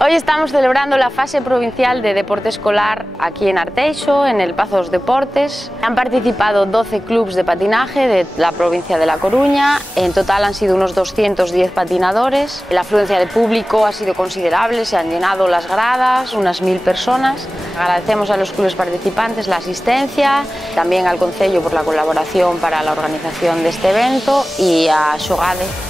Hoy estamos celebrando la fase provincial de deporte escolar aquí en Arteixo, en el Pazo dos Deportes. Han participado 12 clubes de patinaje de la provincia de La Coruña. En total han sido unos 210 patinadores. La afluencia de público ha sido considerable, se han llenado las gradas, unas 1000 personas. Agradecemos a los clubes participantes la asistencia, también al Concello por la colaboración para la organización de este evento y a Xogade